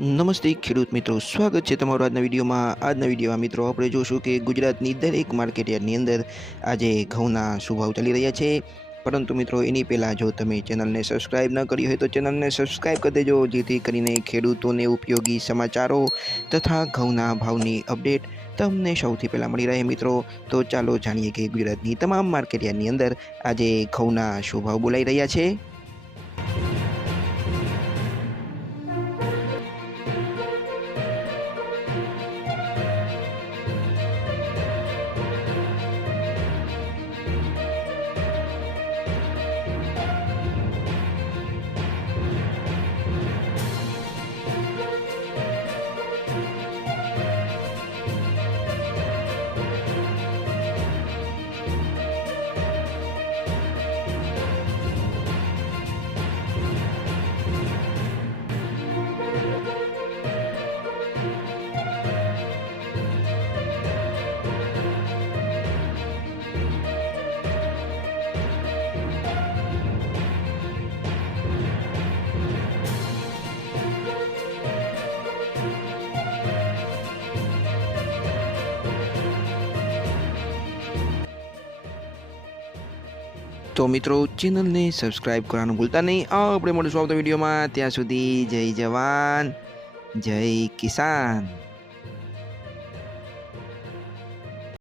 નમસ્તે ખેડૂત મિત્રો, સ્વાગત છે તમારું આજના વિડીયોમાં મિત્રો આપણે જોશું કે ગુજરાતની દરેક માર્કેટયાર્ડની અંદર આજે ઘઉંના શું ભાવ ચાલી રહ્યા છે. પરંતુ મિત્રો એની પહેલાં જો તમે ચેનલને સબસ્ક્રાઇબ ન કરી હોય તો ચેનલને સબસ્ક્રાઇબ કરી દેજો, જેથી કરીને ખેડૂતોને ઉપયોગી સમાચારો તથા ઘઉંના ભાવની અપડેટ તમને સૌથી પહેલાં મળી રહે મિત્રો. તો ચાલો જાણીએ કે ગુજરાતની તમામ માર્કેટયાર્ડની અંદર આજે ઘઉંના શું ભાવ બોલાઈ રહ્યા છે. તો મિત્રો ચેનલને સબસ્ક્રાઇબ કરવાનું ભૂલતા નહીં. આપણે મળીશું આવતા વિડીયોમાં. ત્યાં સુધી જય જવાન જય કિસાન.